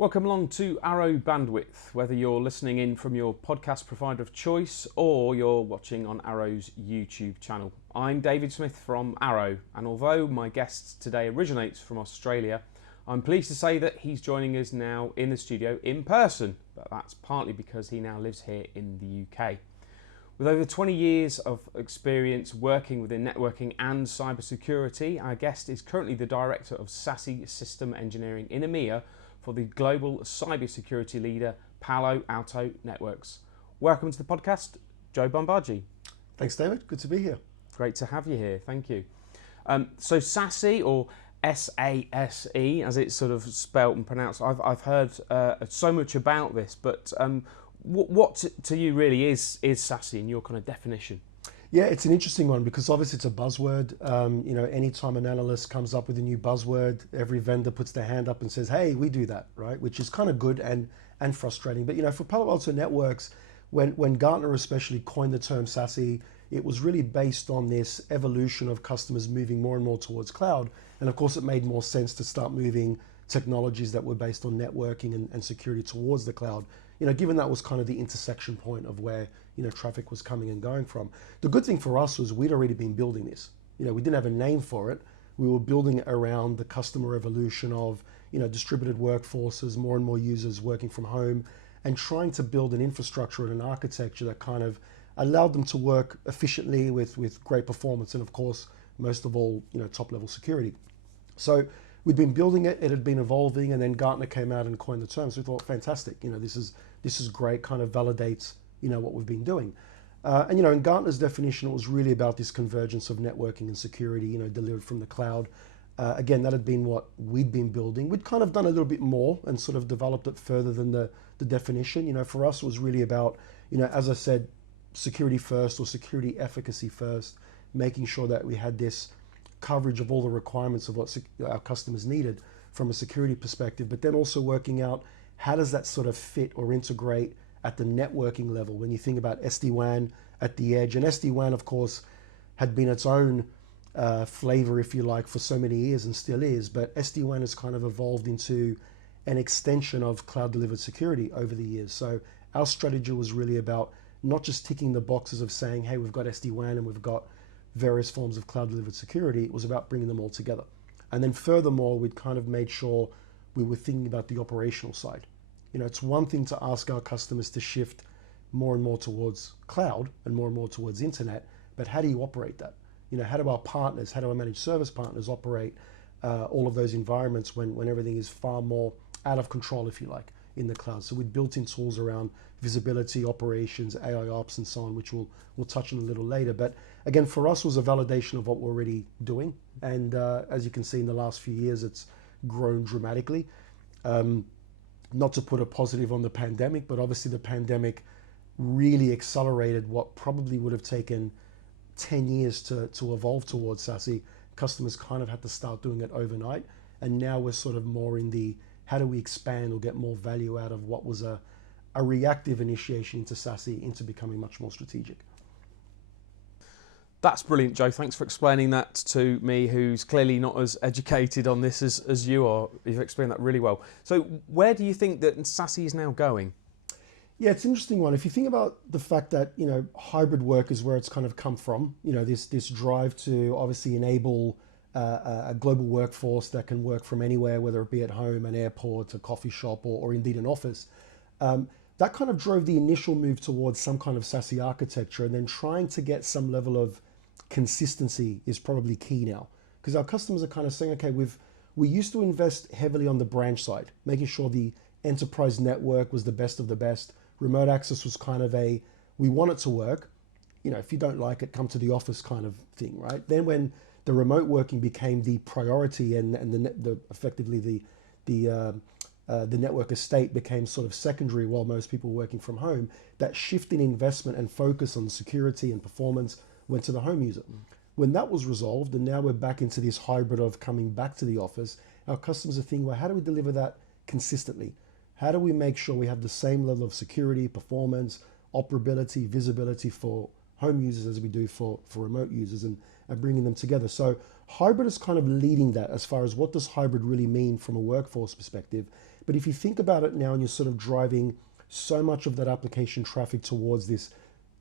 Welcome along to Arrow Bandwidth, whether you're listening in from your podcast provider of choice or you're watching on Arrow's YouTube channel. I'm David Smith from Arrow, and although my guest today originates from Australia, I'm pleased to say that he's joining us now in the studio in person, but that's partly because he now lives here in the UK. With over 20 years of experience working within networking and cybersecurity, our guest is currently the Director of SASE Systems Engineering in EMEA for the global cybersecurity leader, Palo Alto Networks. Welcome to the podcast, Joe Bombagi. Thanks, David. Good to be here. Great to have you here. Thank you. So SASE, or S-A-S-E, as it's sort of spelt and pronounced, I've heard so much about this, but what to you really is SASE in your kind of definition? Yeah, it's an interesting one because obviously it's a buzzword. Anytime an analyst comes up with a new buzzword, every vendor puts their hand up and says, hey, we do that, right? Which is kind of good and frustrating. But, for Palo Alto Networks, when Gartner especially coined the term SASE, it was really based on this evolution of customers moving more and more towards cloud. And of course, it made more sense to start moving technologies that were based on networking and security towards the cloud. Given that was kind of the intersection point of where, traffic was coming and going from. The good thing for us was we'd already been building this. We didn't have a name for it. We were building it around the customer evolution of, distributed workforces, more and more users working from home, and trying to build an infrastructure and an architecture that kind of allowed them to work efficiently with great performance and, of course, most of all, top level security. So we'd been building it, it had been evolving, and then Gartner came out and coined the term. So we thought, fantastic, this is great, kind of validates, what we've been doing. In Gartner's definition, it was really about this convergence of networking and security, delivered from the cloud. Again, that had been what we'd been building. We'd kind of done a little bit more and sort of developed it further than the definition. For us, it was really about, as I said, security first or security efficacy first, making sure that we had this coverage of all the requirements of what our customers needed from a security perspective, but then also working out how does that sort of fit or integrate at the networking level when you think about SD-WAN at the edge. And SD-WAN, of course, had been its own flavor, if you like, for so many years and still is, but SD-WAN has kind of evolved into an extension of cloud-delivered security over the years. So our strategy was really about not just ticking the boxes of saying, hey, we've got SD-WAN and we've got various forms of cloud-delivered security. It was about bringing them all together. And then furthermore, we'd kind of made sure we were thinking about the operational side. It's one thing to ask our customers to shift more and more towards cloud and more towards internet, but how do you operate that? How do our partners, how do our managed service partners operate all of those environments when everything is far more out of control, if you like, in the cloud? So we'd built in tools around visibility, operations, AI ops, and so on, which we'll touch on a little later. But again, for us, was a validation of what we're already doing. And as you can see, in the last few years, it's grown dramatically. Not to put a positive on the pandemic, but obviously the pandemic really accelerated what probably would have taken 10 years to evolve towards SASE. Customers kind of had to start doing it overnight. And now we're sort of more in the how do we expand or get more value out of what was a reactive initiation into SASE into becoming much more strategic. That's brilliant, Joe. Thanks for explaining that to me, who's clearly not as educated on this as you are. You've explained that really well. So where do you think that SASE is now going? Yeah, it's an interesting one. If you think about the fact that, hybrid work is where it's kind of come from, this drive to obviously enable a global workforce that can work from anywhere, whether it be at home, an airport, a coffee shop, or indeed an office. That kind of drove the initial move towards some kind of SASE architecture, and then trying to get some level of consistency is probably key now, because our customers are kind of saying, okay, we used to invest heavily on the branch side, making sure the enterprise network was the best of the best. Remote access was kind of we want it to work. If you don't like it, come to the office kind of thing, right? Then when the remote working became the priority and effectively the network estate became sort of secondary while most people were working from home, that shift in investment and focus on security and performance went to the home user. When that was resolved, and now we're back into this hybrid of coming back to the office, our customers are thinking, well, how do we deliver that consistently? How do we make sure we have the same level of security, performance, operability, visibility for home users as we do for remote users, and bringing them together. So hybrid is kind of leading that as far as what does hybrid really mean from a workforce perspective. But if you think about it now and you're sort of driving so much of that application traffic towards this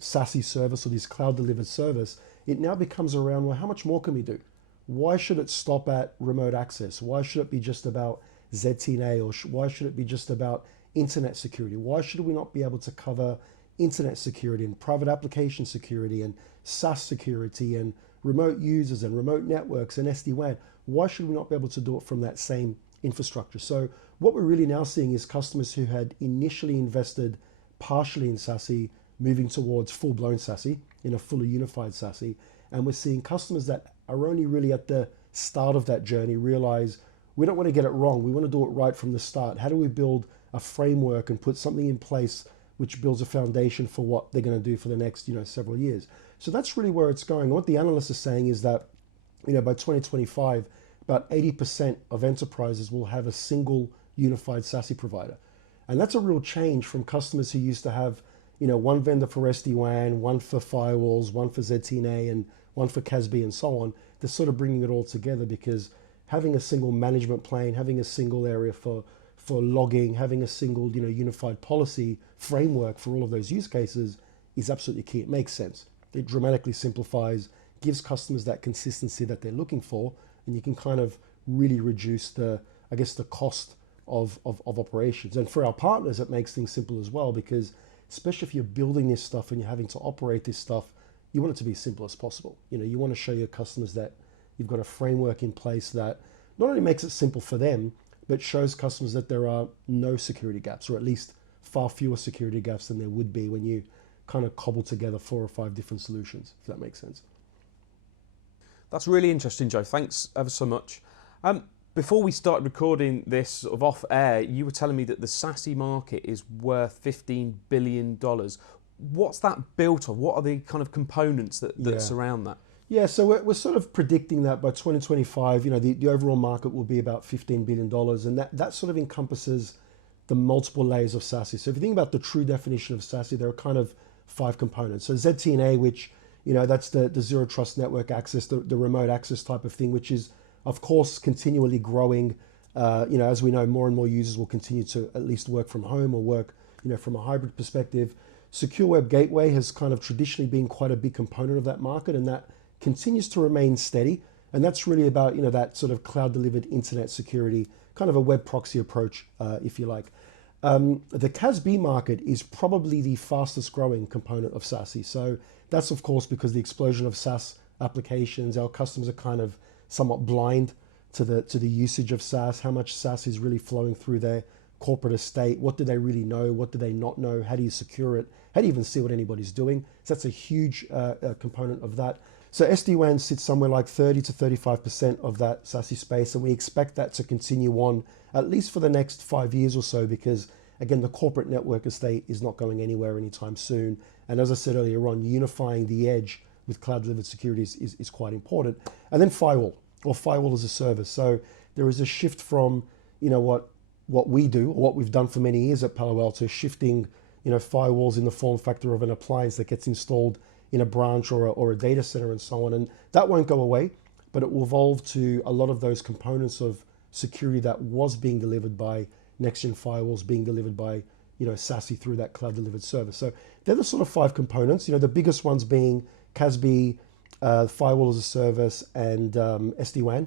SASE service or this cloud delivered service, it now becomes around, well, how much more can we do? Why should it stop at remote access? Why should it be just about ZTNA, or why should it be just about internet security? Why should we not be able to cover internet security and private application security and SaaS security and remote users and remote networks and SD-WAN? Why should we not be able to do it from that same infrastructure? So what we're really now seeing is customers who had initially invested partially in SASE moving towards full-blown SASE, in a fully unified SASE. And we're seeing customers that are only really at the start of that journey realize we don't want to get it wrong. We want to do it right from the start. How do we build a framework and put something in place which builds a foundation for what they're going to do for the next, several years? So that's really where it's going. What the analysts are saying is that, by 2025, about 80% of enterprises will have a single unified SASE provider. And that's a real change from customers who used to have, one vendor for SD-WAN, one for firewalls, one for ZTNA, and one for CASB, and so on. They're sort of bringing it all together because having a single management plane, having a single area for logging, having a single, unified policy framework for all of those use cases is absolutely key. It makes sense. It dramatically simplifies, gives customers that consistency that they're looking for, and you can kind of really reduce the cost of operations. And for our partners, it makes things simple as well, because especially if you're building this stuff and you're having to operate this stuff, you want it to be as simple as possible. You want to show your customers that you've got a framework in place that not only makes it simple for them, but shows customers that there are no security gaps, or at least far fewer security gaps than there would be when you kind of cobble together 4 or 5 different solutions, if that makes sense. That's really interesting, Joe. Thanks ever so much. Before we started recording this sort of off air, you were telling me that the SASE market is worth $15 billion. What's that built of? What are the kind of components that surround that? Yeah, so we're sort of predicting that by 2025, the overall market will be about $15 billion. And that sort of encompasses the multiple layers of SASE. So if you think about the true definition of SASE, there are kind of 5 components. So ZTNA, which, that's the zero trust network access, the remote access type of thing, which is, of course, continually growing. As we know, more and more users will continue to at least work from home or work, from a hybrid perspective. Secure Web Gateway has kind of traditionally been quite a big component of that market, and that continues to remain steady. And that's really about, that sort of cloud delivered internet security, kind of a web proxy approach, if you like. The CASB market is probably the fastest growing component of SASE. So that's, of course, because the explosion of SaaS applications, our customers are kind of somewhat blind to the usage of SaaS, how much SaaS is really flowing through their corporate estate. What do they really know? What do they not know? How do you secure it? How do you even see what anybody's doing? So that's a huge component of that. So SD-WAN sits somewhere like 30 to 35% of that SASE space, and we expect that to continue on at least for the next 5 years or so, because again, the corporate network estate is not going anywhere anytime soon. And as I said earlier on, unifying the edge with cloud delivered security is quite important. And then firewall, or firewall as a service. So there is a shift from, what we do, or what we've done for many years at Palo Alto, shifting, firewalls in the form factor of an appliance that gets installed in a branch or a data center and so on. And that won't go away, but it will evolve to a lot of those components of security that was being delivered by next-gen firewalls being delivered by, SASE through that cloud delivered service. So they're the sort of 5 components, the biggest ones being CASB, firewall as a service, and SD-WAN.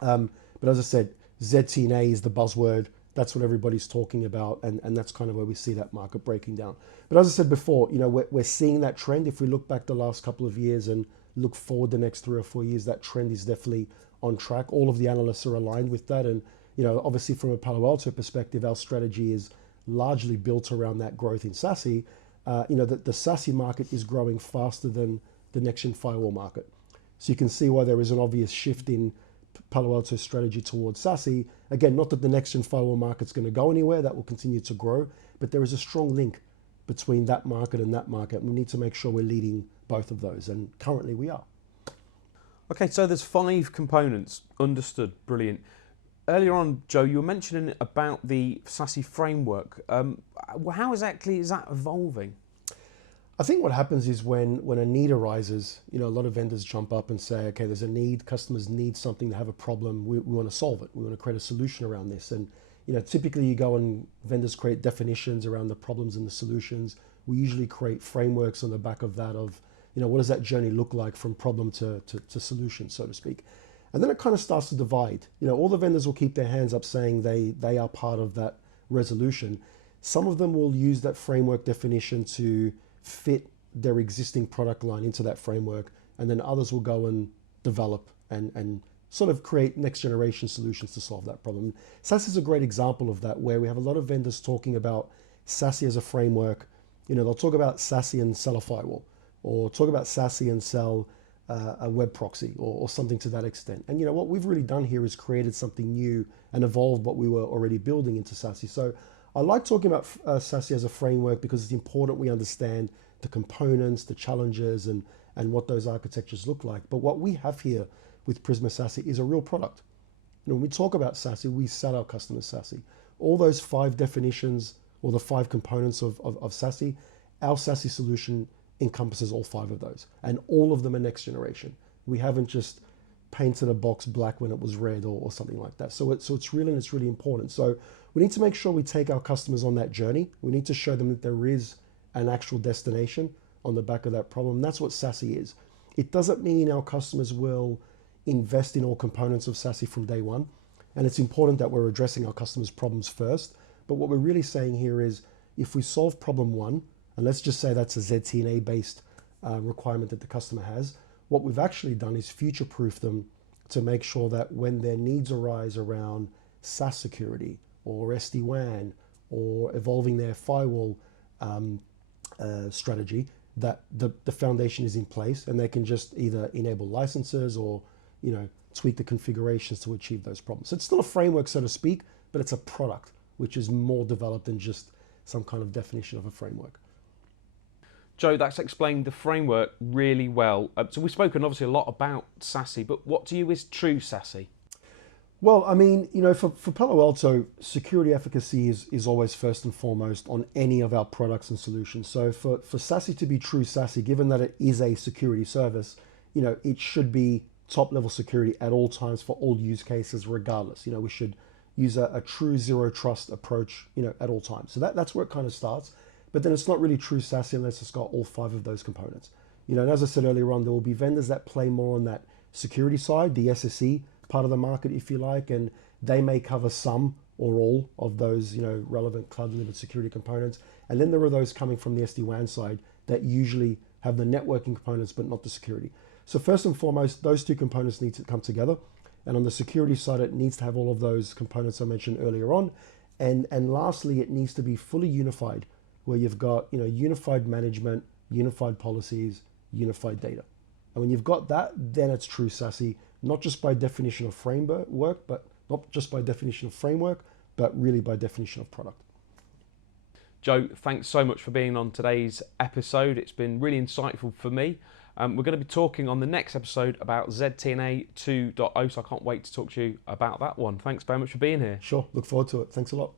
But as I said, ZTNA is the buzzword. That's what everybody's talking about, and that's kind of where we see that market breaking down. But as I said before, we're seeing that trend. If we look back the last couple of years and look forward the next 3 or 4 years, that trend is definitely on track. All of the analysts are aligned with that, and obviously from a Palo Alto perspective, our strategy is largely built around that growth in SASE. The SASE market is growing faster than the next-gen firewall market. So you can see why there is an obvious shift in Palo Alto's strategy towards SASE. Again, not that the next-gen firewall market's going to go anywhere, that will continue to grow, but there is a strong link between that market and that market. We need to make sure we're leading both of those, and currently we are. Okay, so there's 5 components. Understood. Brilliant. Earlier on, Joe, you were mentioning about the SASE framework. How exactly is that evolving? I think what happens is when a need arises, a lot of vendors jump up and say, okay, there's a need, customers need something, they have a problem, we want to solve it. We want to create a solution around this. And, typically you go and vendors create definitions around the problems and the solutions. We usually create frameworks on the back of that of, what does that journey look like from problem to solution, so to speak. And then it kind of starts to divide. All the vendors will keep their hands up saying they are part of that resolution. Some of them will use that framework definition to fit their existing product line into that framework, and then others will go and develop and sort of create next generation solutions to solve that problem. SASE is a great example of that, where we have a lot of vendors talking about SASE as a framework. They'll talk about SASE and sell a firewall, or talk about SASE and sell a web proxy, or something to that extent. And what we've really done here is created something new and evolved what we were already building into SASE. So I like talking about SASE as a framework because it's important we understand the components, the challenges, and what those architectures look like. But what we have here with Prisma SASE is a real product. When we talk about SASE, we sell our customers SASE. All those 5 definitions, or the 5 components of SASE, our SASE solution encompasses all 5 of those, and all of them are next generation. We haven't just painted a box black when it was red, or something like that. So it's real, and it's really important. So we need to make sure we take our customers on that journey. We need to show them that there is an actual destination on the back of that problem. That's what SASE is. It doesn't mean our customers will invest in all components of SASE from day one. And it's important that we're addressing our customers' problems first. But what we're really saying here is, if we solve problem 1, and let's just say that's a ZTNA based requirement that the customer has, what we've actually done is future-proof them to make sure that when their needs arise around SaaS security or SD-WAN or evolving their firewall strategy, that the foundation is in place, and they can just either enable licenses or tweak the configurations to achieve those problems. So it's still a framework, so to speak, but it's a product which is more developed than just some kind of definition of a framework. Joe, that's explained the framework really well. So we've spoken obviously a lot about SASE, but what to you is true SASE? Well, I mean, for Palo Alto, security efficacy is always first and foremost on any of our products and solutions. So for SASE to be true SASE, given that it is a security service, it should be top level security at all times for all use cases regardless. We should use a true zero trust approach, at all times. So that's where it kind of starts. But then it's not really true SASE unless it's got all 5 of those components. And as I said earlier on, there will be vendors that play more on that security side, the SSE part of the market, if you like, and they may cover some or all of those, relevant cloud-delivered security components. And then there are those coming from the SD-WAN side that usually have the networking components but not the security. So first and foremost, those 2 components need to come together. And on the security side, it needs to have all of those components I mentioned earlier on. And lastly, it needs to be fully unified, where you've got unified management, unified policies, unified data. And when you've got that, then it's true SASE, not just by definition of framework, but really by definition of product. Joe, thanks so much for being on today's episode. It's been really insightful for me. We're going to be talking on the next episode about ZTNA 2.0, so I can't wait to talk to you about that one. Thanks very much for being here. Sure, look forward to it. Thanks a lot.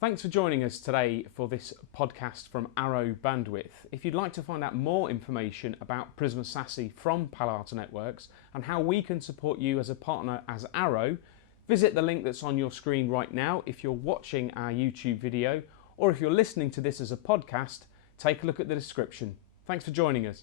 Thanks for joining us today for this podcast from Arrow Bandwidth. If you'd like to find out more information about Prisma SASE from Palo Alto Networks and how we can support you as a partner as Arrow, visit the link that's on your screen right now if you're watching our YouTube video, or if you're listening to this as a podcast, take a look at the description. Thanks for joining us.